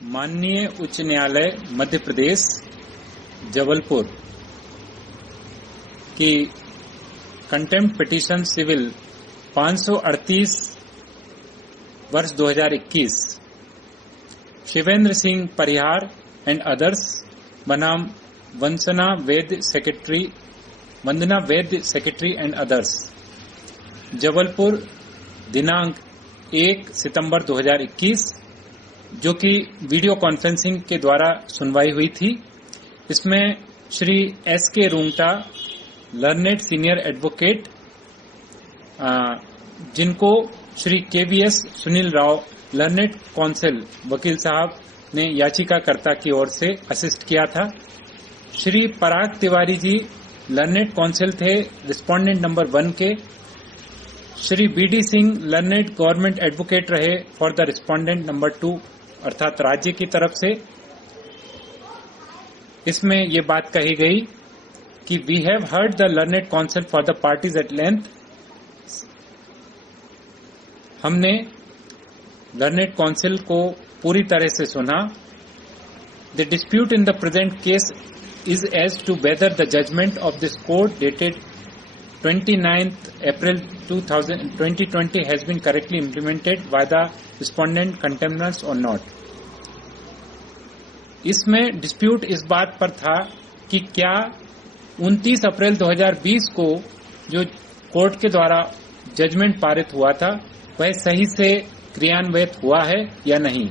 माननीय उच्च न्यायालय मध्य प्रदेश जबलपुर की कंटेम्प्ट पिटीशन सिविल 538 वर्ष 2021 शिवेंद्र सिंह परिहार एंड अदर्स बनाम वंदना वैद्य सेक्रेटरी एंड अदर्स जबलपुर दिनांक 1 सितंबर 2021 जो कि वीडियो कॉन्फ्रेंसिंग के द्वारा सुनवाई हुई थी। इसमें Shri SK. Rungta learned senior advocate, जिनको श्री के.वी.एस. सुनील राव लर्नेड काउंसिल वकील साहब ने याचिकाकर्ता की ओर से असिस्ट किया था। श्री पराग तिवारी जी लर्नेड काउंसिल थे रिस्पोंडेंट नंबर 1 के। Shri BD. Singh learned government advocate रहे फॉर द रिस्पोंडेंट नंबर 2 अर्थात राज्य की तरफ से। इसमें ये बात कही गई कि we have heard the learned counsel for the parties at length. हमने लर्नेड काउंसिल को पूरी तरह से सुना। The dispute in the present case is as to whether the judgment of this court dated 29th April 2020 has been correctly implemented by the respondent contemptors or not. इसमें dispute इस बात पर था कि क्या 29 अप्रैल 2020 को जो कोर्ट के द्वारा जजमेंट पारित हुआ था वह सही से क्रियान्वित हुआ है या नहीं।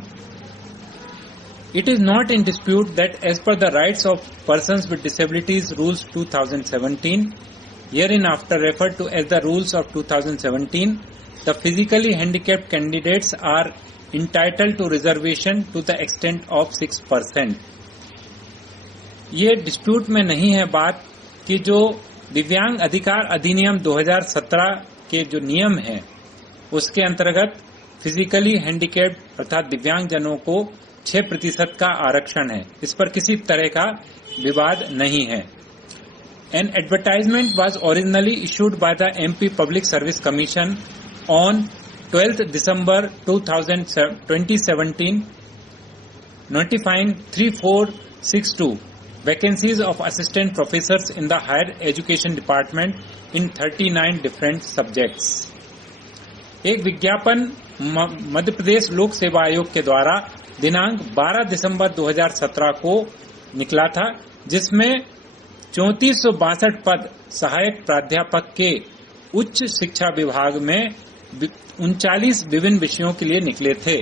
It is not in dispute that as per the Rights of Persons with Disabilities Rules 2017, hereinafter referred to as the Rules of 2017, the physically handicapped candidates are entitled to reservation to the extent of 6%. ये dispute में नहीं है बात कि जो दिव्यांग अधिकार अधिनियम 2017 के जो नियम हैं उसके अंतर्गत फिजिकली हैंडिकैप्ड अर्थात दिव्यांग जनों को 6% का आरक्षण है। इस पर किसी तरह का विवाद नहीं है। An advertisement was originally issued by the MP Public Service Commission on 12th December 2017 notifying 3462 vacancies of assistant professors in the higher education department in 39 different subjects. एक विज्ञापन मध्य प्रदेश लोक सेवा आयोग के द्वारा दिनांक 12 दिसंबर 2017 को निकला था, जिसमें 3462 पद सहायक प्राध्यापक के उच्च शिक्षा विभाग में 39 विभिन्न विषयों के लिए निकले थे।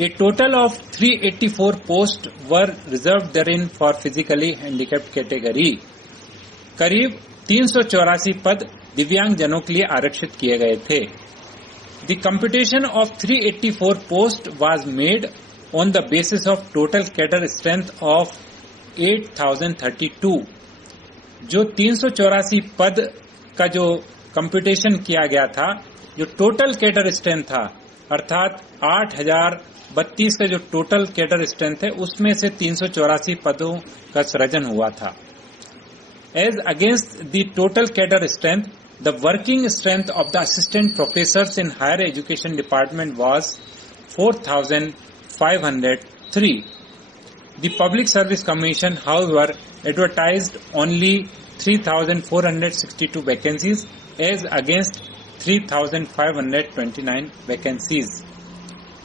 A total of 384 post were reserved therein for physically handicapped category. करीब 384 पद दिव्यांग जनों के लिए आरक्षित किए गए थे। The computation of 384 posts was made on the basis of total cadre strength of 8032. जो 384 पद का जो कंप्यूटेशन किया गया था, जो टोटल कैडर स्ट्रेंथ था अर्थात 8032 का जो टोटल कैडर स्ट्रेंथ है उसमें से 384 पदों का सृजन हुआ था। As against the total cadre strength, the working strength of the assistant professors in higher education department was 4,503. The Public Service Commission, however, advertised only 3,462 vacancies as against 3,529 vacancies.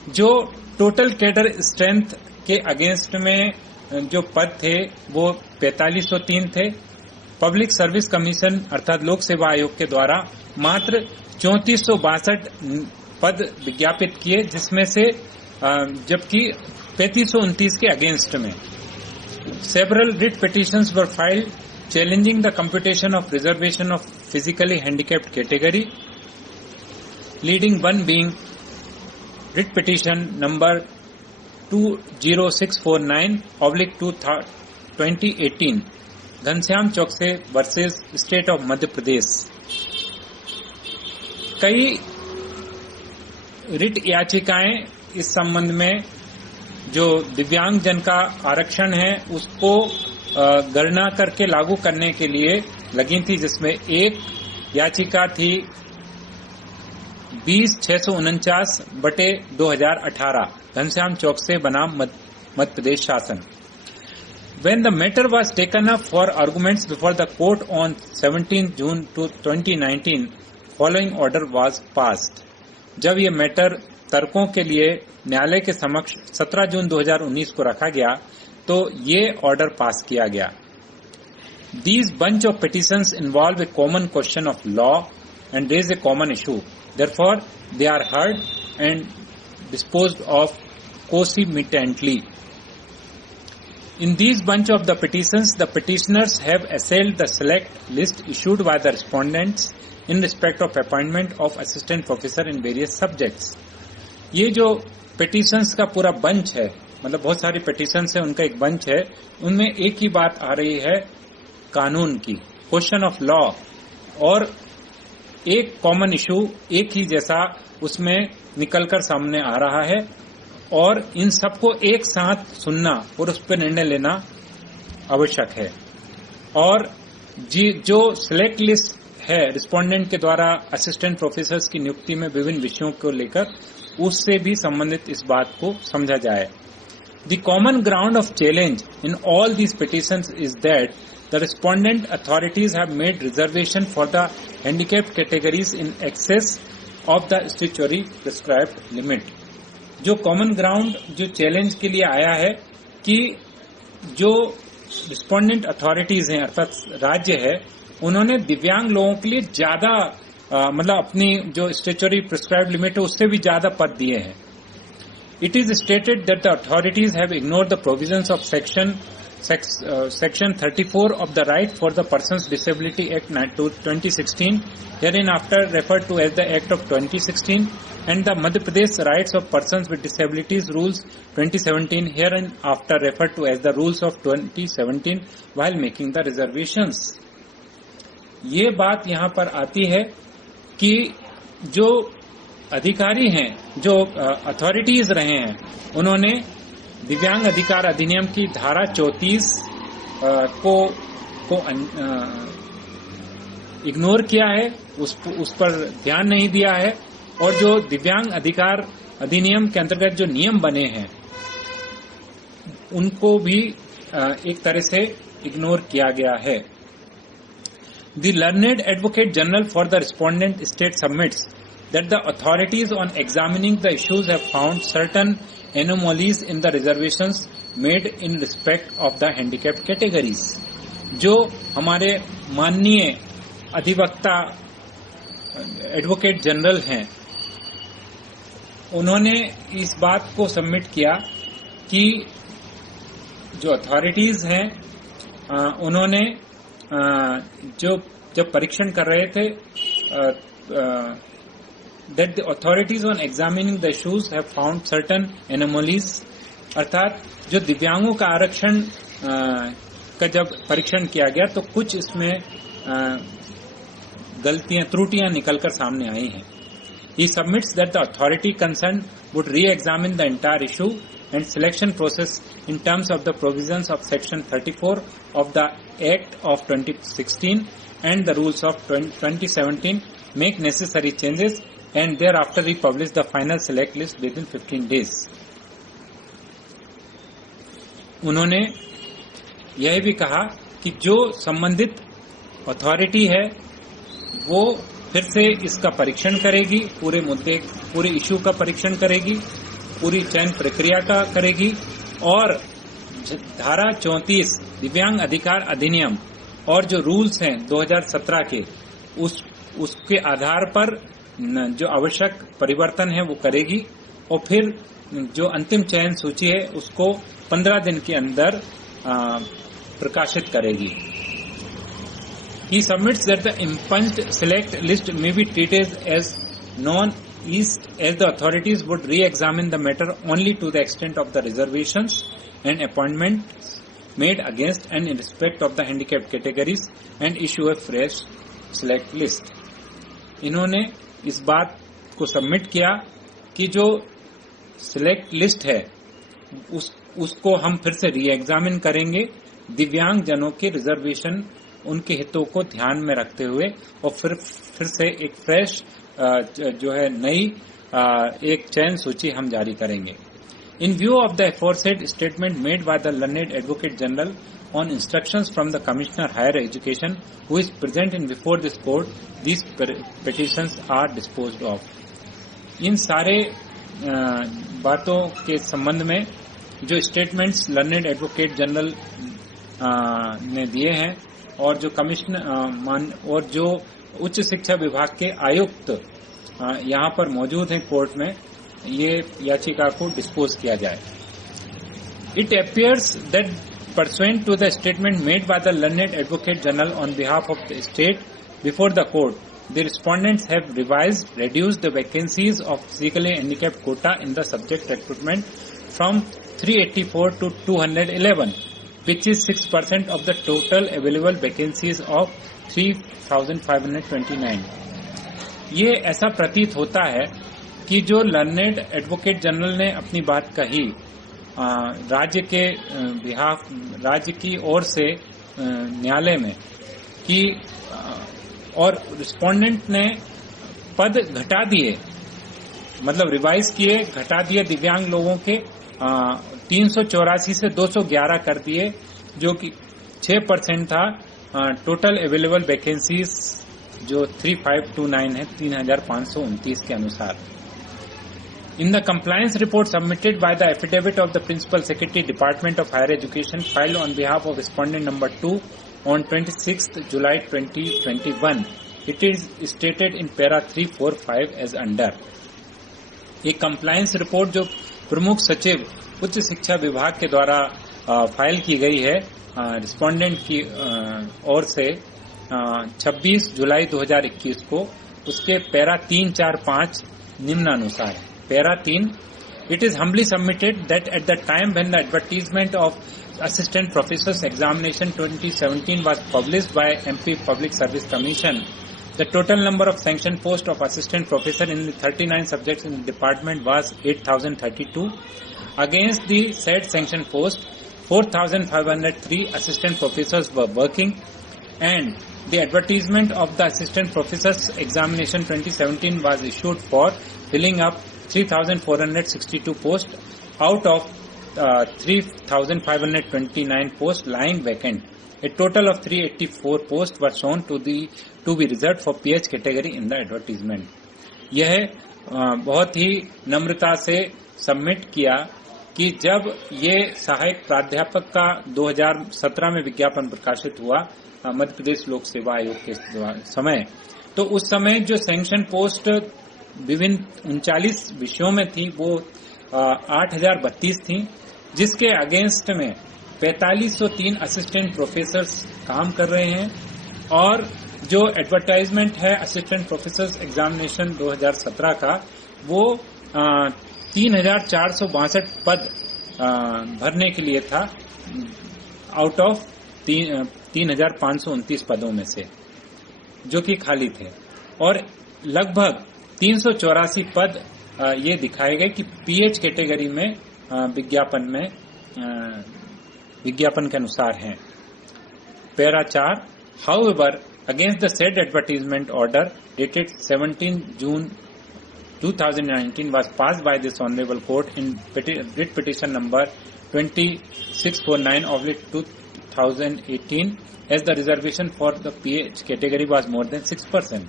जो total cadre strength के against में जो पद थे वो 4503 थे। Public service commission अर्थात लोक सेवा आयोग के द्वारा मात्र 3462 पद विज्ञापित किए, जिसमें से जबकि 3529 के अगेंस्ट में several writ petitions were filed challenging the computation of reservation of physically handicapped category, leading one being writ petition number 20649/2018 Ghanshyam Chouksey versus state of Madhya Pradesh. कई रिट याचिकाएं इस संबंध में जो दिव्यांग जन का आरक्षण है उसको गणना करके लागू करने के लिए लगी थी, जिसमें एक याचिका थी 20/649/2018 घनश्याम चौक से बना मध्य प्रदेश शासन। When the matter was taken up for arguments before the court on 17 June 2019, following order was passed. जब ये मैटर तर्कों के लिए न्यायालय के समक्ष 17 जून 2019 को रखा गया तो ये ऑर्डर पास किया गया। These bunch of petitions involve a common question of law and raise a common issue. Therefore, they are heard and disposed of concomitantly. In these bunch of the petitions, the petitioners have assailed the select list issued by the respondents in respect of appointment of assistant professor in various subjects. ये जो petitions का पूरा bunch है, मतलब बहुत सारी petitions है, उनका एक bunch है, उनमें एक ही बात आ रही है कानून की, क्वेश्चन ऑफ लॉ, और एक कॉमन इशू एक ही जैसा उसमें निकलकर सामने आ रहा है, और इन सबको एक साथ सुनना और उस पर निर्णय लेना आवश्यक है। और जो सिलेक्ट लिस्ट है रिस्पोंडेंट के द्वारा असिस्टेंट प्रोफेसर्स की नियुक्ति में विभिन्न विषयों को लेकर, उससे भी संबंधित इस बात को समझा जाए। The common ground of challenge in all these petitions is that the respondent authorities have made reservation for the handicapped categories in excess of the statutory prescribed limit. जो कॉमन ग्राउंड जो चैलेंज के लिए आया है कि जो respondent authorities हैं अर्थात राज्य है, उन्होंने दिव्यांग लोगों के लिए ज्यादा मतलब अपनी जो स्टैट्यूटरी प्रिस्क्राइब्ड लिमिट है उससे भी ज्यादा पद दिए हैं। It is stated that the authorities have ignored the provisions of Section 34 of the Right for the Persons Disability Act 2016, hereinafter referred to as the Act of 2016, and the Madhya Pradesh Rights of Persons with Disabilities Rules 2017, hereinafter referred to as the Rules of 2017, while making the reservations. ये बात यहाँ पर आती है कि जो अधिकारी हैं, जो अथॉरिटीज रहे हैं, उन्होंने दिव्यांग अधिकार अधिनियम की धारा 34 को इग्नोर किया है, उस पर ध्यान नहीं दिया है, और जो दिव्यांग अधिकार अधिनियम के अंतर्गत जो नियम बने हैं उनको भी एक तरह से इग्नोर किया गया है। The learned advocate general for the respondent state submits that the authorities on examining the issues have found certain anomalies in the reservations made in respect of the handicapped categories. जो हमारे माननीय अधिवक्ता advocate general हैं, उन्होंने इस बात को submit किया कि जो अथॉरिटीज हैं उन्होंने जब परीक्षण कर रहे थे that the authorities on examining the issues have found certain anomalies, अर्थात जो दिव्यांगों का आरक्षण का जब परीक्षण किया गया तो कुछ इसमें गलतियां त्रुटियां निकलकर सामने आई हैं। He submits that the authority concerned would re-examine the entire issue and selection process in terms of the provisions of Section 34 of the Act of 2016 and the rules of 2017, make necessary changes, and thereafter republish the final select list within 15 days. उन्होंने यह भी कहा कि जो संबंधित authority है वो फिर से इसका परीक्षण करेगी, पूरे इश्यू का परीक्षण करेगी, पूरी चयन प्रक्रिया का करेगी, और धारा 34 दिव्यांग अधिकार अधिनियम और जो रूल्स हैं 2017 के उसके आधार पर जो आवश्यक परिवर्तन है वो करेगी, और फिर जो अंतिम चयन सूची है उसको 15 दिन के अंदर प्रकाशित करेगी. He submits that the impunged select list may be treated as non-east, as the authorities would re-examine the matter only to the extent of the reservations and appointments made against and in respect of the handicapped categories and issue a fresh select list. इन्होंने इस बात को submit किया कि जो select list है उसको हम फिर से री एग्जामिन करेंगे दिव्यांग जनों के रिजर्वेशन, उनके हितों को ध्यान में रखते हुए, और फिर से एक फ्रेश जो है नई एक चयन सूची हम जारी करेंगे। In view of the aforesaid statement made by the learned advocate general on instructions from the Commissioner Higher Education who is present in before this court, these petitions are disposed of. इन सारे बातों के संबंध में जो statements learned advocate general ने दिए हैं और जो कमिश्नर और जो उच्च शिक्षा विभाग के आयुक्त यहाँ पर मौजूद हैं कोर्ट में, ये याचिका को डिस्पोज किया जाए। It appears that pursuant to the statement made by the learned advocate general on behalf of the state before the court, the respondents have revised, reduced the vacancies of physically handicapped quota in the subject recruitment from 384 to 211, which is 6% of the total available vacancies of 3,529. ये ऐसा प्रतीत होता है कि जो learned advocate general ने अपनी बात कही राज्य की ओर से न्यायालय में कि और रिस्पोंडेंट ने पद घटा दिए, मतलब रिवाइज किए, घटा दिए दिव्यांग लोगों के 384 से 211 कर दिए, जो कि 6% था टोटल अवेलेबल वैकेंसीज जो 3529 है 3529 के अनुसार। In the compliance report submitted by the affidavit of the Principal Secretary Department of Higher Education filed on behalf of respondent number 2 on 26th July 2021, it is stated in para 345 as under. एक compliance report जो प्रमुख सचिव उच्च शिक्षा विभाग के द्वारा file की गई है रिस्पोंडेंट की ओर से 26 जुलाई 2021 को, उसके पैरा 345 निम्नानुसार है। Para 3, it is humbly submitted that at the time when the advertisement of Assistant Professors Examination 2017 was published by MP Public Service Commission, the total number of sanctioned posts of Assistant Professor in the 39 subjects in the department was 8,032. Against the said sanctioned post, 4,503 Assistant Professors were working, and the advertisement of the Assistant Professors Examination 2017 was issued for filling up 3,462 posts out of 3,529 posts lying vacant. A total of 384 posts were shown to be reserved for PH category in the advertisement. यह बहुत ही नम्रता से submit किया कि जब ये सहायक प्राध्यापक का 2017 में विज्ञापन प्रकाशित हुआ मध्य प्रदेश लोक सेवा आयोग के समय, तो उस समय जो सैंक्शन पोस्ट विभिन्न 39 विषयों में थी वो 8,032 थी, जिसके अगेंस्ट में 4,503 असिस्टेंट प्रोफेसर्स काम कर रहे हैं और जो एडवर्टाइजमेंट है असिस्टेंट प्रोफेसर्स एग्जामिनेशन 2017 का वो 3,462 पद भरने के लिए था आउट ऑफ 3,529 पदों में से जो कि खाली थे, और लगभग 384 पद ये दिखाए गए कि पीएच कैटेगरी में विज्ञापन के अनुसार हैं। Para 4, however against the said advertisement order dated 17 June 2019 was passed by this honorable court in writ petition number 2649/2018 as the reservation for the PH category was more than 6%.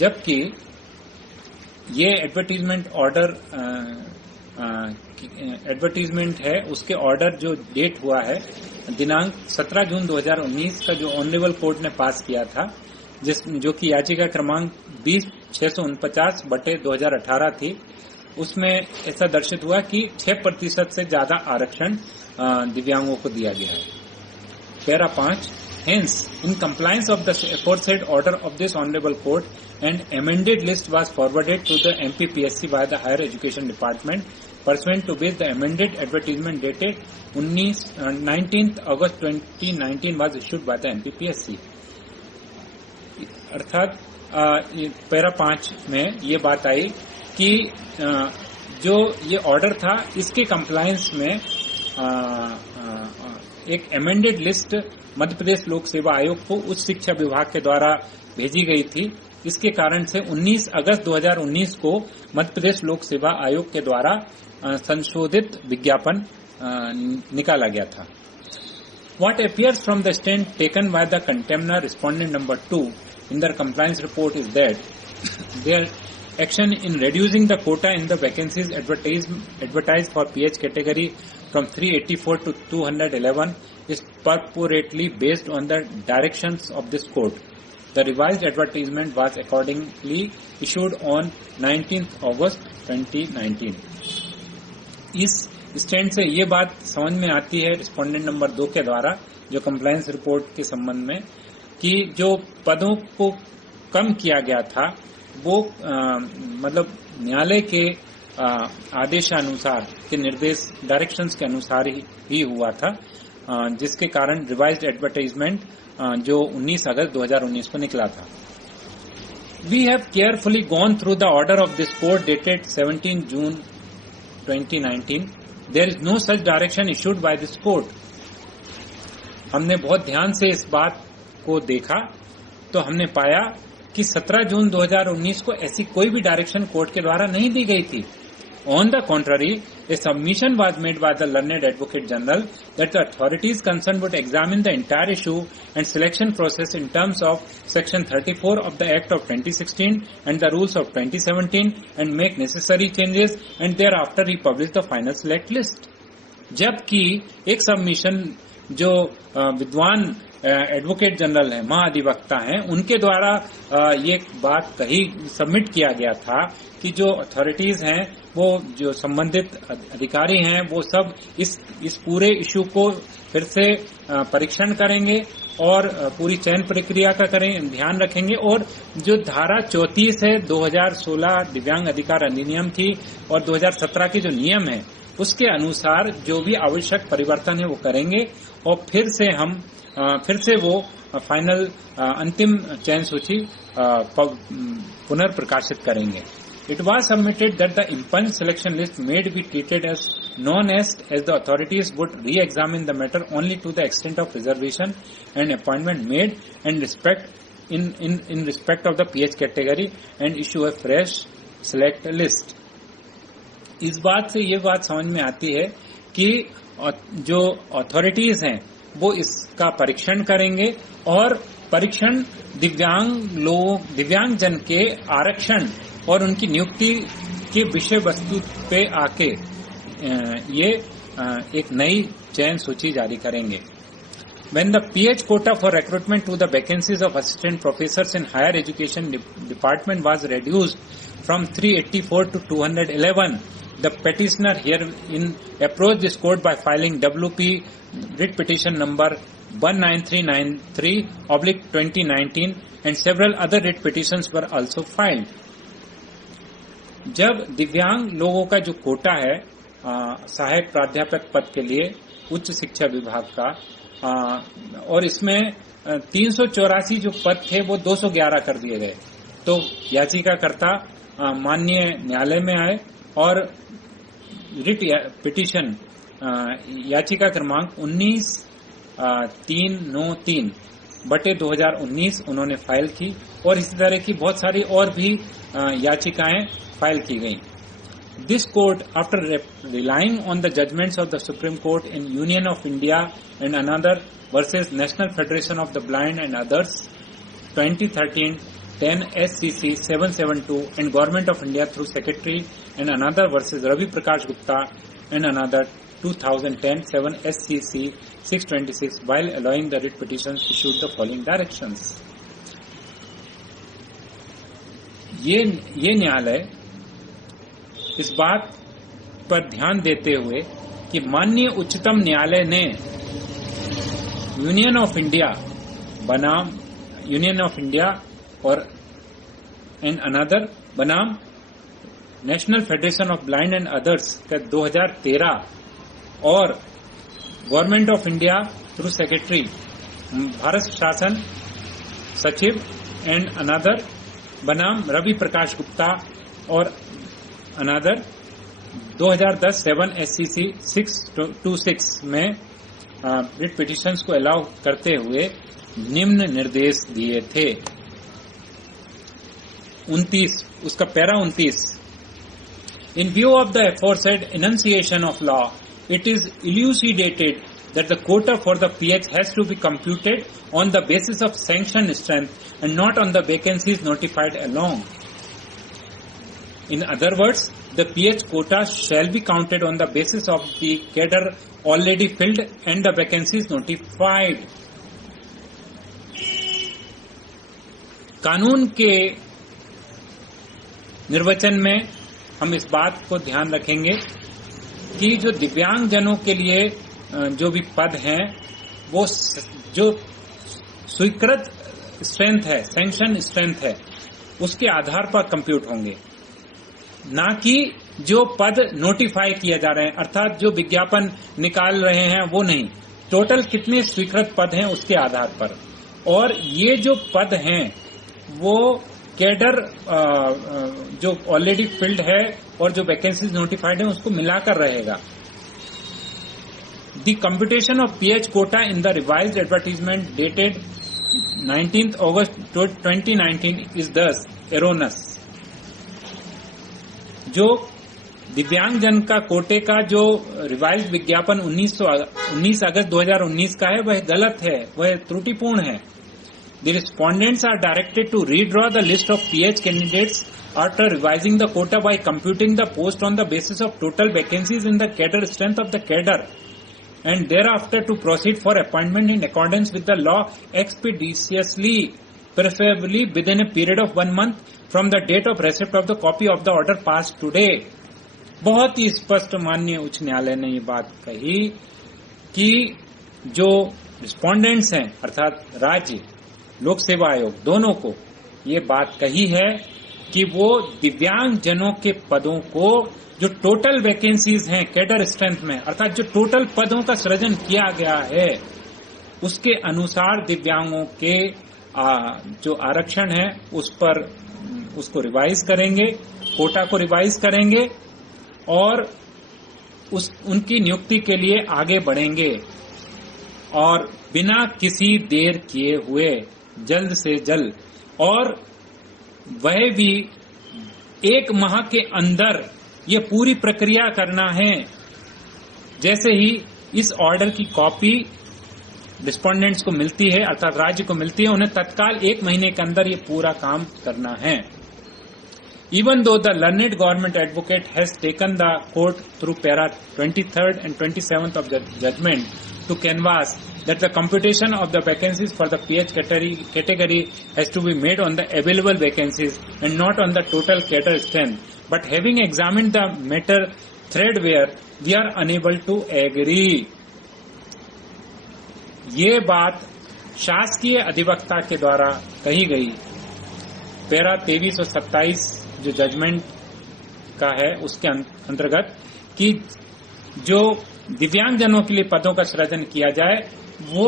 जबकि ये advertisement order advertisement है, उसके order जो date हुआ है दिनांक 17 June 2019 का जो ऑनरेबल कोर्ट ने पास किया था, जो कि याचिका क्रमांक 20,649/2018 थी, उसमें ऐसा दर्शित हुआ कि 6% से ज्यादा आरक्षण दिव्यांगों को दिया गया है। Para 5, hence in compliance of the aforesaid order of this honorable court, an amended list was forwarded to the MPPSC by the Higher Education Department, pursuant to which the amended advertisement dated 19th August 2019 was issued by the MPPSC. अर्थात para 5 में ये बात आई कि जो ये order था इसके compliance में एक अमेंडेड लिस्ट मध्य प्रदेश लोक सेवा आयोग को उच्च शिक्षा विभाग के द्वारा भेजी गई थी इसके कारण से 19 अगस्त 2019 को मध्य प्रदेश लोक सेवा आयोग के द्वारा संशोधित विज्ञापन निकाला गया था। What appears from the stand taken by the contemner respondent number 2 in their compliance report is that their action in reducing the quota in the vacancies advertised for PH category from 384 to 211 is purportedly based on the directions of this court. The revised advertisement was accordingly issued on 19th August 2019. इस stand से ये बात समझ में आती है respondent number 2 के द्वारा जो कंप्लायंस रिपोर्ट के संबंध में कि जो पदों को कम किया गया था वो मतलब न्यायालय के आदेशानुसार के निर्देश डायरेक्शंस के अनुसार ही हुआ था, जिसके कारण रिवाइज्ड एडवर्टाइजमेंट जो 19 अगस्त 2019 को निकला था। We have carefully gone through the order of this court dated 17 June 2019. There is no such direction issued by this court. हमने बहुत ध्यान से इस बात को देखा तो हमने पाया कि 17 जून 2019 को ऐसी कोई भी डायरेक्शन कोर्ट के द्वारा नहीं दी गई थी। On the contrary, a submission was made by the learned Advocate General that the authorities concerned would examine the entire issue and selection process in terms of Section 34 of the Act of 2016 and the rules of 2017 and make necessary changes and thereafter republish the final select list. जबकि एक submission जो विद्वान advocate general है, महाधिवक्ता हैं, उनके द्वारा ये बात सबमिट किया गया था कि जो अथॉरिटीज हैं वो जो संबंधित अधिकारी हैं वो सब इस पूरे इश्यू को फिर से परीक्षण करेंगे और पूरी चयन प्रक्रिया का ध्यान रखेंगे और जो धारा 34 है 2016 दिव्यांग अधिकार अधिनियम की और 2017 के जो नियम है उसके अनुसार जो भी आवश्यक परिवर्तन है वो करेंगे और फिर से वो फाइनल अंतिम चयन सूची पुनर्प्रकाशित करेंगे। It was submitted that the impunged selection list may be treated as non-est as the authorities would re-examine the matter only to the extent of reservation and appointment made and in respect of the PH category and issue a fresh select list. इस बात से ये बात समझ में आती है कि जो अथॉरिटीज हैं वो इसका परीक्षण करेंगे और परीक्षण दिव्यांग जन के आरक्षण और उनकी नियुक्ति के विषय वस्तु पे आके ये एक नई चयन सूची जारी करेंगे। When the PH quota for recruitment to the vacancies of assistant professors in higher education department was reduced from 384 to 211, the petitioner herein approached this court by filing WP writ petition number 19393/2019 and several other writ petitions were also filed. जब दिव्यांग लोगों का जो कोटा है सहायक प्राध्यापक पद के लिए उच्च शिक्षा विभाग का और इसमें 384 जो पद थे वो 211 कर दिए गए, तो याचिकाकर्ता माननीय न्यायालय में आए और रिट पिटीशन याचिका क्रमांक 19/393/2019 उन्होंने फाइल की और इसी तरह की बहुत सारी और भी याचिकाएं फाइल की गई। This court, after relying on the judgments of the Supreme Court in Union of India and another versus National Federation of the Blind and others, 2013, 10 SCC 772 and Government of India through Secretary and another versus Ravi Prakash Gupta and another 2010 7 SCC 626 while allowing the writ petitions issued the following directions. ये न्यायालय इस बात पर ध्यान देते हुए कि माननीय उच्चतम न्यायालय ने यूनियन ऑफ इंडिया बनाम यूनियन ऑफ इंडिया और एंड अनदर बनाम national federation of blind and others का 2013 और government of India through secretary Bharat शासन सचिव एंड अनदर बनाम रवि प्रकाश गुप्ता और अनदर 2010 7 SCC 626 में रिट पिटिशंस को अलाउ करते हुए निम्न निर्देश दिए थे। 29 उसका para 29, in view of the aforesaid enunciation of law, it is elucidated that the quota for the PH has to be computed on the basis of sanction strength and not on the vacancies notified alone. In other words, the PH quota shall be counted on the basis of the cadre already filled and the vacancies notified. कानून के निर्वचन में हम इस बात को ध्यान रखेंगे कि जो दिव्यांग जनों के लिए जो भी पद हैं वो जो स्वीकृत स्ट्रेंथ है, सैंक्शन स्ट्रेंथ है, उसके आधार पर कंप्यूट होंगे, ना कि जो पद नोटिफाई किए जा रहे हैं, अर्थात जो विज्ञापन निकाल रहे हैं वो नहीं, टोटल कितने स्वीकृत पद हैं उसके आधार पर। और ये जो पद हैं वो कैडर जो ऑलरेडी फिल्ड है और जो वैकेंसीज नोटिफाइड है उसको मिलाकर रहेगा। The computation of PH quota in the revised advertisement dated 19 August 2019 is thus erroneous. जो दिव्यांगजन का कोटे का जो रिवाइज्ड विज्ञापन 19 अगस्त 2019 का है वह गलत है, वह त्रुटिपूर्ण है। The respondents are directed to redraw the list of PH candidates after revising the quota by computing the post on the basis of total vacancies in the cadre strength of the cadre, and thereafter to proceed for appointment in accordance with the law expeditiously, preferably within a period of 1 month from the date of receipt of the copy of the order passed today. बहुत ही स्पष्ट माननीय उच्च न्यायालय ने ये बात कही कि जो रिस्पोंडेंट्स हैं अर्थात राज्य लोक सेवा आयोग दोनों को ये बात कही है कि वो दिव्यांग जनों के पदों को जो टोटल वैकेंसीज हैं कैडर स्ट्रेंथ में, अर्थात जो टोटल पदों का सृजन किया गया है उसके अनुसार दिव्यांगों के जो आरक्षण है उस पर उसको रिवाइज करेंगे, कोटा को रिवाइज करेंगे और उनकी नियुक्ति के लिए आगे बढ़ेंगे और बिना किसी देर किए हुए जल्द से जल्द, और वह भी 1 माह के अंदर ये पूरी प्रक्रिया करना है। जैसे ही इस ऑर्डर की कॉपी रिस्पोंडेंट्स को मिलती है अर्थात राज्य को मिलती है, उन्हें तत्काल 1 महीने के अंदर ये पूरा काम करना है। Even though the learned government advocate has taken the court through para 23rd and 27th of the judgment to canvass that the computation of the vacancies for the PH category has to be made on the available vacancies and not on the total cadre strength, but having examined the matter threadbare, we are unable to agree. ये बात शासकीय अधिवक्ता के द्वारा कही गई। Para 23 और 27 जो जजमेंट का है उसके अंतर्गत कि जो दिव्यांगजनों के लिए पदों का सृजन किया जाए वो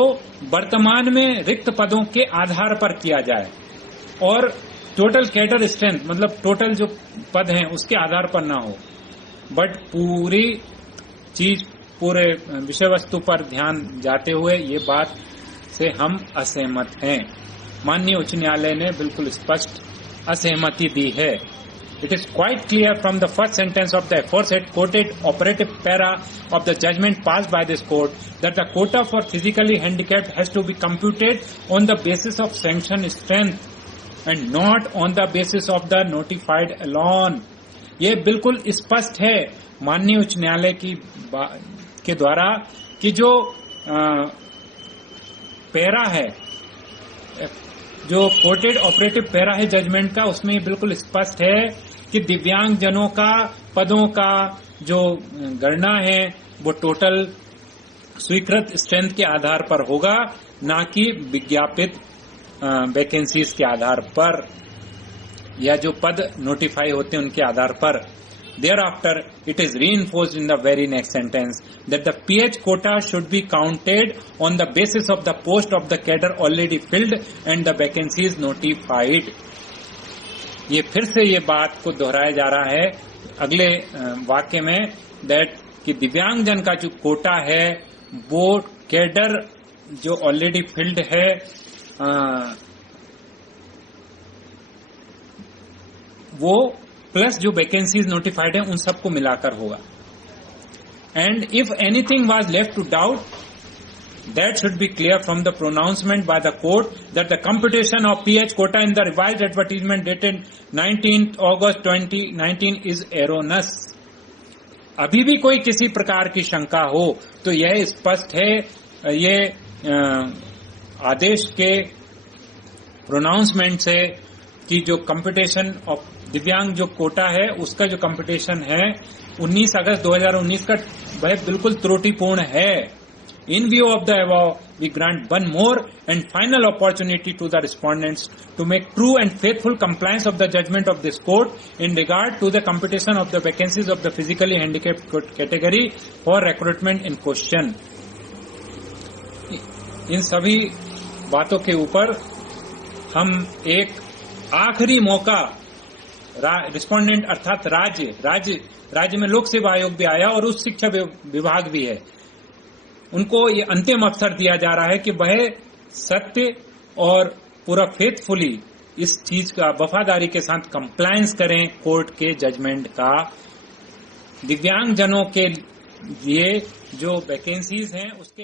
वर्तमान में रिक्त पदों के आधार पर किया जाए और टोटल कैडर स्ट्रेंथ मतलब टोटल जो पद हैं उसके आधार पर ना हो, बट पूरी चीज पूरे विषय वस्तु पर ध्यान जाते हुए ये बात से हम असहमत हैं। माननीय उच्च न्यायालय ने बिल्कुल स्पष्ट असहमति दी है। It is quite clear from the first sentence of the aforesaid quoted operative para of the judgment passed by this court that the quota for physically handicapped has to be computed on the basis of sanction strength and not on the basis of the notified alone. ये बिल्कुल स्पष्ट है माननीय उच्च न्यायालय के द्वारा कि जो पैरा है, जो कोटेड ऑपरेटिव पैरा है जजमेंट का, उसमें बिल्कुल स्पष्ट है कि दिव्यांग जनों का पदों का जो गणना है वो टोटल स्वीकृत स्ट्रेंथ के आधार पर होगा, ना कि विज्ञापित वैकेंसीज के आधार पर या जो पद नोटिफाई होते हैं उनके आधार पर। Thereafter, it is reinforced in the very next sentence that the PH quota should be counted on the basis of the post of the cadre already filled and the vacancies notified. ये फिर से ये बात को दोहराया जा रहा है अगले वाक्य में दैट कि दिव्यांगजन का जो कोटा है वो कैडर जो ऑलरेडी फिल्ड है वो प्लस जो वैकेंसीज नोटिफाइड है उन सबको मिलाकर होगा. And if anything was left to doubt, that should be clear from the pronouncement by the court that the computation of PH quota in the revised advertisement dated 19th August 2019 is erroneous. अभी भी कोई किसी प्रकार की शंका हो तो यह स्पष्ट है, ये आदेश के प्रोनाउंसमेंट से कि जो कंप्यूटेशन ऑफ दिव्यांग जो कोटा है उसका जो कंप्यूटेशन है 19 अगस्त 2019 का वह बिल्कुल त्रुटिपूर्ण है. In view of the above, we grant one more and final opportunity to the respondents to make true and faithful compliance of the judgment of this court in regard to the computation of the vacancies of the physically handicapped category for recruitment in question. इन सभी बातों के ऊपर हम एक आखिरी मौका respondent अर्थात राज्य में लोक सेवा आयोग भी आया और उच्च शिक्षा विभाग भी है, उनको ये अंतिम अवसर दिया जा रहा है कि वह सत्य और पूरा फेथफुली इस चीज का वफादारी के साथ कंप्लायंस करें कोर्ट के जजमेंट का. दिव्यांग जनों के लिए जो वैकेंसीज हैं उसके